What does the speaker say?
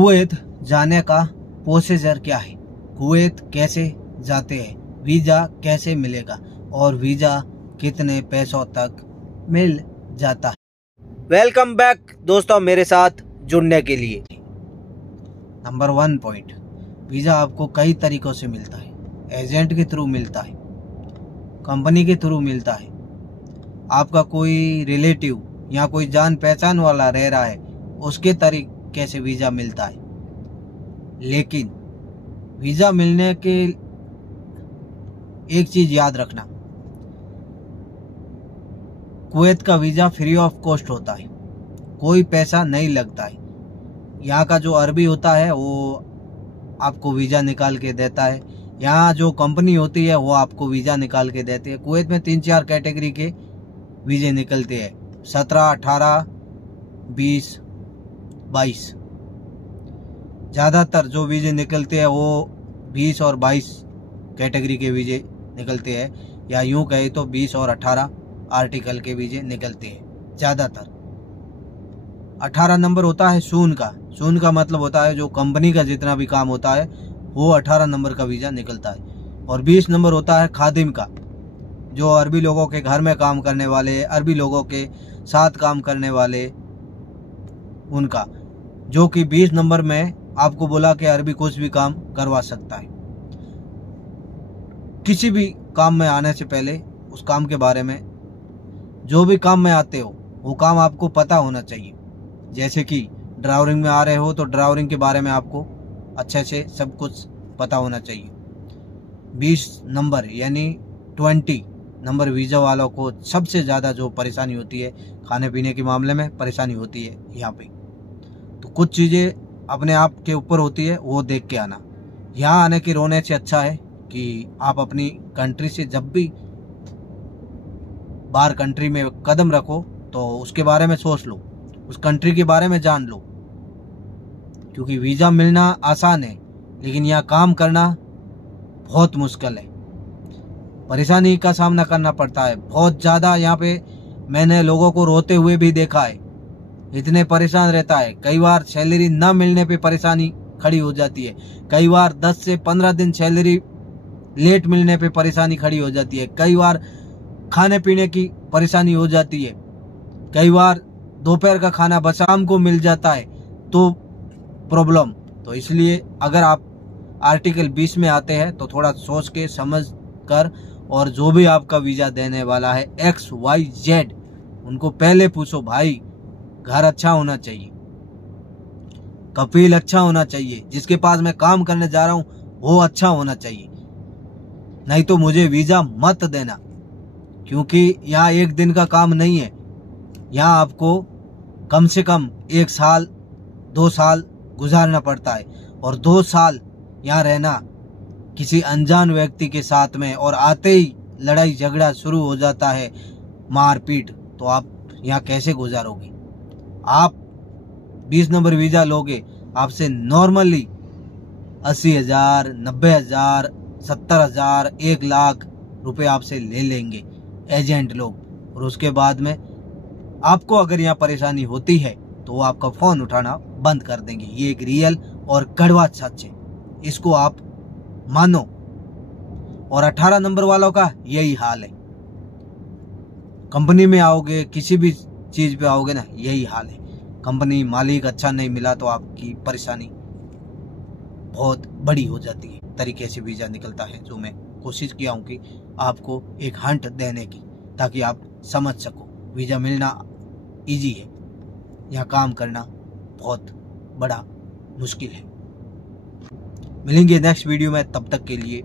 Kuwait जाने का procedure क्या है, कुवैत कैसे जाते हैं, वीज़ा कैसे मिलेगा और वीज़ा कितने पैसों तक मिल जाता है। वेलकम बैक दोस्तों मेरे साथ जुड़ने के लिए। नंबर 1 पॉइंट, वीज़ा आपको कई तरीक़ों से मिलता है। एजेंट के थ्रू मिलता है, कंपनी के थ्रू मिलता है, आपका कोई रिलेटिव या कोई जान पहचान वाला रह रहा है उसके तरीके से वीज़ा मिलता है। लेकिन वीज़ा मिलने के एक चीज़ याद रखना, कुवैत का वीज़ा फ्री ऑफ कॉस्ट होता है, कोई पैसा नहीं लगता है। यहाँ का जो अरबी होता है वो आपको वीज़ा निकाल के देता है, यहाँ जो कंपनी होती है वो आपको वीज़ा निकाल के देती है। कुवैत में 3-4 कैटेगरी के वीज़े निकलते हैं, 17, 18, 20, 22। ज़्यादातर जो वीज़े निकलते हैं वो 20 और 22 कैटेगरी के वीज़े निकलते हैं, या यूं कहे तो 20 और 18 आर्टिकल के वीज़े निकलते हैं। ज़्यादातर 18 नंबर होता है सून का। सून का मतलब होता है जो कंपनी का जितना भी काम होता है वो 18 नंबर का वीज़ा निकलता है। और 20 नंबर होता है खादिम का, जो अरबी लोगों के घर में काम करने वाले, अरबी लोगों के साथ काम करने वाले, उनका, जो कि 20 नंबर में आपको बोला कि अरबी कुछ भी काम करवा सकता है। किसी भी काम में आने से पहले उस काम के बारे में, जो भी काम में आते हो वो काम आपको पता होना चाहिए। जैसे कि ड्राइवरिंग में आ रहे हो तो ड्राइवरिंग के बारे में आपको अच्छे से सब कुछ पता होना चाहिए। 20 नंबर यानी 20 नंबर वीज़ा वालों को सबसे ज़्यादा जो परेशानी होती है, खाने पीने के मामले में परेशानी होती है यहाँ पे। तो कुछ चीज़ें अपने आप के ऊपर होती है, वो देख के आना। यहाँ आने के रोने से अच्छा है कि आप अपनी कंट्री से जब भी बाहर कंट्री में कदम रखो तो उसके बारे में सोच लो, उस कंट्री के बारे में जान लो। क्योंकि वीज़ा मिलना आसान है लेकिन यहाँ काम करना बहुत मुश्किल है, परेशानी का सामना करना पड़ता है बहुत ज़्यादा। यहाँ पे मैंने लोगों को रोते हुए भी देखा है, इतने परेशान रहता है। कई बार सैलरी न मिलने पे परेशानी खड़ी हो जाती है, कई बार 10 से 15 दिन सैलरी लेट मिलने पे परेशानी खड़ी हो जाती है, कई बार खाने पीने की परेशानी हो जाती है, कई बार दोपहर का खाना बस शाम को मिल जाता है तो प्रॉब्लम। तो इसलिए अगर आप आर्टिकल 20 में आते हैं तो थोड़ा सोच के समझ कर, और जो भी आपका वीज़ा देने वाला है XYZ, उनको पहले पूछो, भाई घर अच्छा होना चाहिए, कपिल अच्छा होना चाहिए, जिसके पास मैं काम करने जा रहा हूँ वो अच्छा होना चाहिए, नहीं तो मुझे वीज़ा मत देना। क्योंकि यहाँ एक दिन का काम नहीं है, यहाँ आपको कम से कम 1 साल 2 साल गुजारना पड़ता है। और 2 साल यहाँ रहना किसी अनजान व्यक्ति के साथ में, और आते ही लड़ाई झगड़ा शुरू हो जाता है, मारपीट, तो आप यहाँ कैसे गुजारोगे। आप 20 नंबर वीज़ा लोगे, आपसे नॉर्मली 80,000, 90,000, 70,000, 1 लाख रुपए आपसे ले लेंगे एजेंट लोग। और उसके बाद में आपको अगर यहाँ परेशानी होती है तो वो आपका फ़ोन उठाना बंद कर देंगे। ये एक रियल और कड़वा सच है, इसको आप मानो। और 18 नंबर वालों का यही हाल है, कंपनी में आओगे, किसी भी चीज़ पे आओगे ना, यही हाल है। कंपनी मालिक अच्छा नहीं मिला तो आपकी परेशानी बहुत बड़ी हो जाती है। तरीके से वीज़ा निकलता है, जो मैं कोशिश किया हूँ कि आपको एक हंट देने की, ताकि आप समझ सको वीज़ा मिलना इजी है, यहाँ काम करना बहुत बड़ा मुश्किल है। मिलेंगे नेक्स्ट वीडियो में, तब तक के लिए